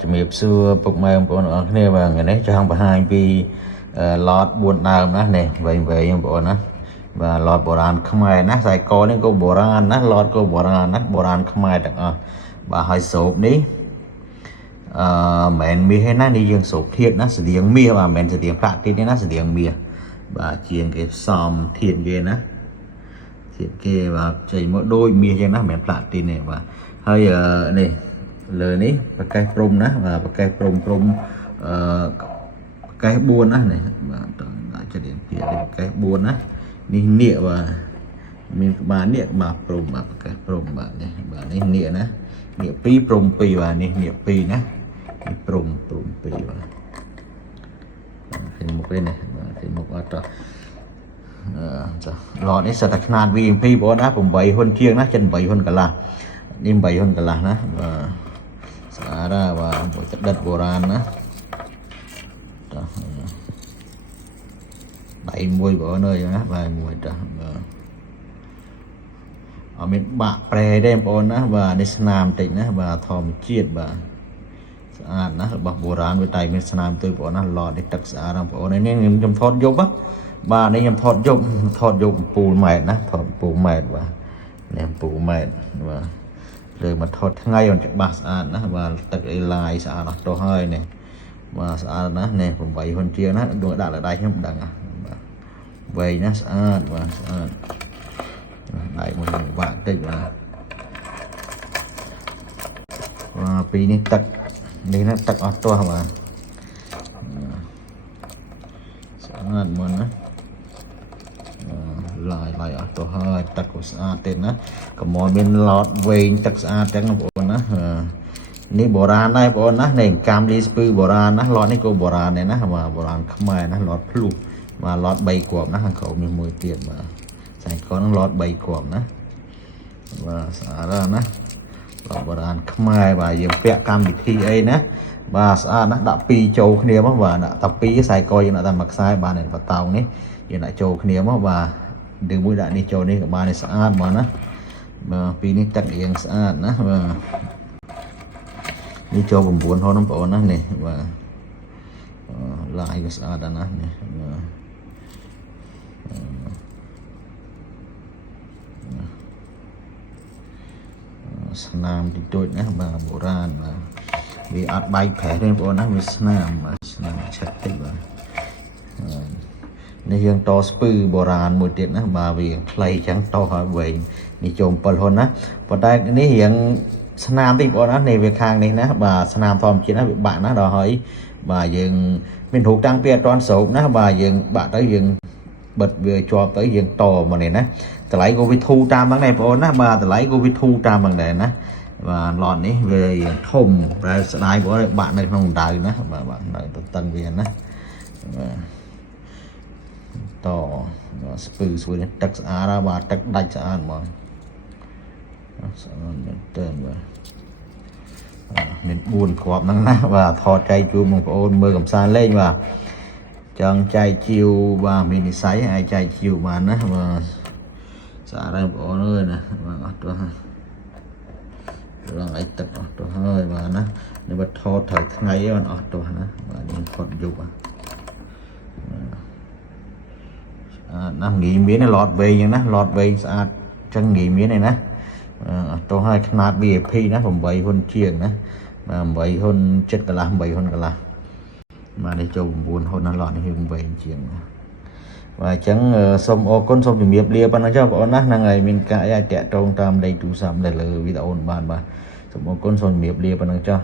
ជំរាបសួរពុកម៉ែបងប្អូនអរគ្នាបាទថ្ងៃនេះចង់បង្ហាញពីឡត4ដើមណានេះវែងបងប្អូនណាបាទឡតបុរាណខ្មែរណាខ្សែកនេះក៏បុរាណណាឡតក៏បុរាណណាបុរាណខ្មែរទាំងអស់បាទហើយស្រូបនេះមិនមាសទេណានេះយើងស្រូបធាតុណាស្តៀងមាសបាទមិនមែនស្តៀងប្រាក់ទៀតទេណាស្តៀងមាសបាទជាងគេសំធាតុគេណាធាតុគេបាទចេញមកដូចមាសចឹងណាមិនមែនប្រាក់ទៀតទេបាទហើយនេះលើនេះប្រកេះព្រំណាបាទប្រកេះព្រំប្រកេះ4ណានេះបាទដាក់ចិត្តរៀនពីប្រកេះ4ណានេះនៀកបាទមានក្បាលនៀកក្បាលព្រំបាទប្រកេះព្រំបាទនេះបាទនេះនៀកណានៀក2ព្រំ2បាទនេះនៀក2ណានេះព្រំ2បាទឃើញមុខនេះបាទឃើញមុខអត់តចាឡតនេះសិតតែຂະຫນາດ VMP បងណា8ហ៊ុនជាងណាចិន8ហ៊ុនកន្លះនេះ8ហ៊ុនកន្លះណាបាទស្អាតបាទមួយទឹកដិតបុរាណណាដៃមួយបងអើយណាបាទមួយតោះបាទអត់មានបាក់ប្រែទេបងប្អូនណាបាទនេះស្នាមតិចណាបាទធម្មជាតិបាទស្អាតណារបស់បុរាណវាតែមានស្នាមទៅបងប្អូនណាឡតនេះទឹកស្អាតបងប្អូននេះខ្ញុំថតយប់បាទនេះខ្ញុំថតយប់ពូលម៉ែត្រណាថតពូលម៉ែត្របាទនេះពូលម៉ែត្របាទលើមកថតថ្ងៃมันច្បាស់ស្អាតណាបាទទឹកអេឡាយស្អាតអស់ទៅហើយនេះបាទស្អាតណានេះ8ហ៊ុនជាងណាដូចដាក់លើដៃខ្ញុំដឹងបាទវែងណាស្អាតបាទស្អាតដៃមួយវាក់តិចបាទពីនេះទឹកនេះណាទឹកអស់ទៅបាទស្អាតមកណាឡាយអស់ទៅហើយទឹកក៏ស្អាតទៀតណាក៏មកមានឡតវែងទឹកស្អាតទាំងបងប្អូនណានេះបុរាណដែរបងប្អូនណានេះកាមលីស្ពឺបុរាណណាឡតនេះក៏បុរាណដែរណាបាទបុរាណខ្មែរណាឡតភ្លុះបាទឡត3គ្រាប់ណាខាងក្រោមនេះមួយទៀតបាទខ្សែកហ្នឹងឡត3គ្រាប់ណាបាទស្អាតណាឡតបុរាណខ្មែរបាទយើងពាក់កម្មវិធីអីណាបាទស្អាតណាដាក់2ចូលគ្នាមកបាទដាក់តែ2ខ្សែកយើងដាក់តែមួយខ្សែបាទនេះបតោងនេះយើងដាក់ចូលគ្នាមកបាទดึงមួយដាក់នេះចូលនេះក៏បានស្អាតមកណាបាទពីនេះទឹករៀងស្អាតណាបាទនេះចូល9ហ៊ុនបងប្អូនណានេះបាទឡាយក៏ស្អាតណាស់នេះបាទស្នាមតិចតួចណាបាទបុរាណបាទវាអត់បែកប្រែទេបងប្អូនណាវាស្នាមបាទស្នាមឆិតតិចបាទនេះយើងតស្ពឺបុរាណមួយទៀតណាបាទវាខ្លីចឹងតហើយវែងនេះចូល7ហ៊ុនណាប៉ុន្តែនេះរៀងស្នាមតិចបងប្អូនណានេះវាខាងនេះណាបាទស្នាមធម្មជាតិណាវាបាក់ណាដល់ហើយបាទយើងមានរូបតាំងពីអត់ទាន់ស្រូបណាបាទយើងបាក់ទៅយើងបិទវាជាប់ទៅយើងតមកនេះណាតម្លៃក៏វាធូរតាមហ្នឹងដែរបងប្អូនណាបាទតម្លៃក៏វាធូរតាមហ្នឹងដែរណាបាទឡតនេះវាធំប្រែស្ដាយបងប្អូនបាក់នៅក្នុងដៅណាបាទនៅទៅតឹងវាណាបាទតស្ពឺស្រួយទឹកស្អាតបាទទឹកដាច់ស្អាតហ្មងស្អាតមែនតើបាទមាន4គ្រាប់ហ្នឹងណាបាទថតចែកជូនបងប្អូនមើលកំសាន្តលេងបាទចង់ចែកជីវបាទមាននិស័យអាចចែកជីវបានណាបាទស្អាតហើយបងប្អូនអើយណាបាទអត់ទៅហើយរងអីទឹកអស់ទៅហើយបាទណានេះបើថតត្រូវថ្ងៃហ្នឹងអស់ទៅណាបាទយើងថតយប់ណាងាយមានឡតវែងចឹងណាឡតវែងស្អាតចឹងងាយមានឯណាទៅឲ្យຂະຫນាត VIP ណា8ហ៊ុនជាងណាបាទ8ហ៊ុន7កន្លះ8ហ៊ុនកន្លះបាទនេះចូល9ហ៊ុនណាឡតនេះវាវែងជាងបាទអញ្ចឹងសូមអរគុណសូមជំរាបលាប៉ុណ្ណឹងចុះបងប្អូនណាហ្នឹងហើយមានការអាចតាក់ទងតាមលេខទូរស័ព្ទនៅលើវីដេអូនេះបានបាទសូមអរគុណសូមជំរាបលាប៉ុណ្ណឹងចុះ